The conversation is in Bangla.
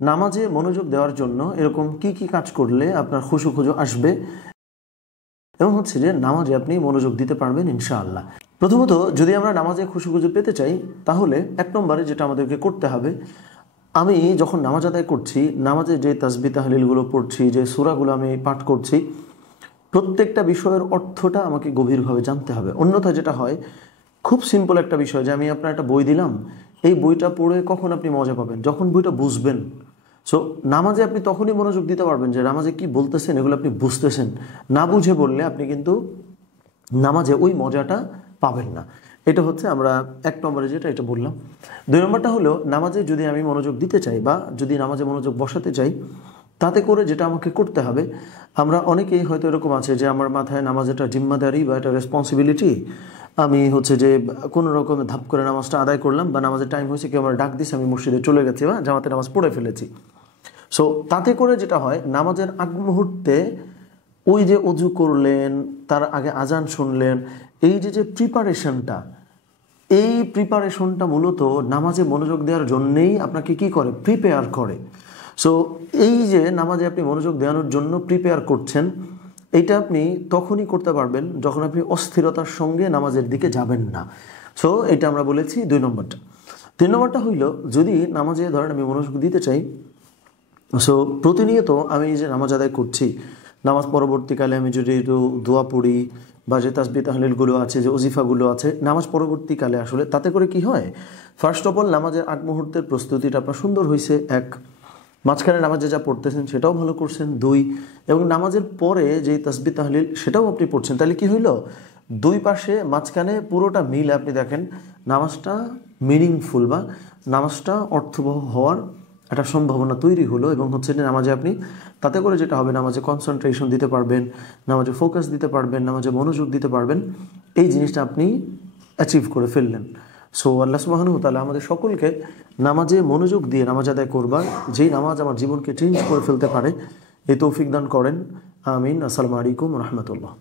নামাজে মনোযোগ দেওয়ার জন্য এরকম কি কি কাজ করলে আপনার খুশু আসবে এবং হচ্ছে যে নামাজে আপনি মনোযোগ দিতে পারবেন ইনশাআল্লাহ। প্রথমত যদি আমরা নামাজে খুশু পেতে চাই তাহলে এক নম্বরে যেটা আমাদেরকে করতে হবে, আমি যখন নামাজ আদায় করছি, নামাজে যে তাসবিহ তাহলিলগুলো পড়ছি, যে সূরাগুলো আমি পাঠ করছি, প্রত্যেকটা বিষয়ের অর্থটা আমাকে গভীরভাবে জানতে হবে। অন্যথা যেটা হয়, খুব সিম্পল একটা বিষয় যে আমি আপনার একটা বই দিলাম, এই বইটা পড়ে কখন আপনি মজা পাবেন? যখন বইটা বুঝবেন। সো নামাজে আপনি তখনই মনোযোগ দিতে পারবেন যে নামাজে কি বলতেছেন এগুলো আপনি বুঝতেছেন। না বুঝে বললে আপনি কিন্তু নামাজে ওই মজাটা পাবেন না। এটা হচ্ছে আমরা এক নম্বরে যেটা এটা বললাম। দুই নম্বরটা হলো, নামাজে যদি আমি মনোযোগ দিতে চাই বা যদি নামাজে মনোযোগ বসাতে চাই, তাতে করে যেটা আমাকে করতে হবে, আমরা অনেকেই হয়তো এরকম আছে যে আমার মাথায় নামাজ একটা জিম্মাদারি বা একটা রেসপন্সিবিলিটি, আমি হচ্ছে যে কোনো রকম ধাপ করে নামাজটা আদায় করলাম বা নামাজের টাইম হয়েছে, কেউ আমার ডাক দিচ্ছে, আমি মসজিদে চলে গেছি বা জামাতে নামাজ পড়ে ফেলেছি। সো তাতে করে যেটা হয়, নামাজের আগ মুহূর্তে ওই যে অজু করলেন, তার আগে আজান শুনলেন, এই যে প্রিপারেশনটা, এই প্রিপারেশনটা মূলত নামাজে মনোযোগ দেওয়ার জন্যেই আপনাকে কি করে, প্রিপেয়ার করে। সো এই যে নামাজে আপনি মনোযোগ দেওয়ানোর জন্য প্রিপেয়ার করছেন, এইটা আপনি তখনই করতে পারবেন যখন আপনি অস্থিরতার সঙ্গে নামাজের দিকে যাবেন না। সো এটা আমরা বলেছি 2 নম্বরটা। 3 নম্বরটা হইল, যদি নামাজে ধরেন আমি মনোযোগ দিতে চাই, সো প্রতিনিয়ত আমি যে নামাজ আদায় করছি, নামাজ পরবর্তীকালে আমি যদি একটু দোয়া পড়ি বা যে তাসবিহ তাহলিলগুলো আছে, যে ওজিফাগুলো আছে নামাজ পরবর্তীকালে, আসলে তাতে করে কি হয়, ফার্স্ট অফ অল নামাজের আগ মুহূর্তের প্রস্তুতিটা আপনার সুন্দর হয়েছে, এক, মাঝখানে নামাজে যা পড়তেছেন সেটাও ভালো করছেন, 2, এবং নামাজের পরে যে তাসবিহ তাহলিল সেটাও আপনি পড়ছেন। তাহলে কি হইল, 2 পাশে মাঝখানে পুরোটা মিলে আপনি দেখেন নামাজটা মিনিংফুল বা নামাজটা অর্থবহ হওয়ার একটা সম্ভাবনা তৈরি হলো। এবং হচ্ছে যে নামাজে আপনি, তাতে করে যেটা হবে, নামাজে কনসেন্ট্রেশন দিতে পারবেন, নামাজে ফোকাস দিতে পারবেন, নামাজে মনোযোগ দিতে পারবেন, এই জিনিসটা আপনি অ্যাচিভ করে ফেললেন। সো আল্লাহ সুবহানাহু ওয়া তাআলা আমাদের সকলকে নামাজে মনোযোগ দিয়ে নামাজ আদায় করবার, যেই নামাজ আমার জীবনকে চেঞ্জ করে ফেলতে পারে, এই তৌফিক দান করেন। আমিন। আসসালামু আলাইকুম ওয়া রাহমাতুল্লাহ।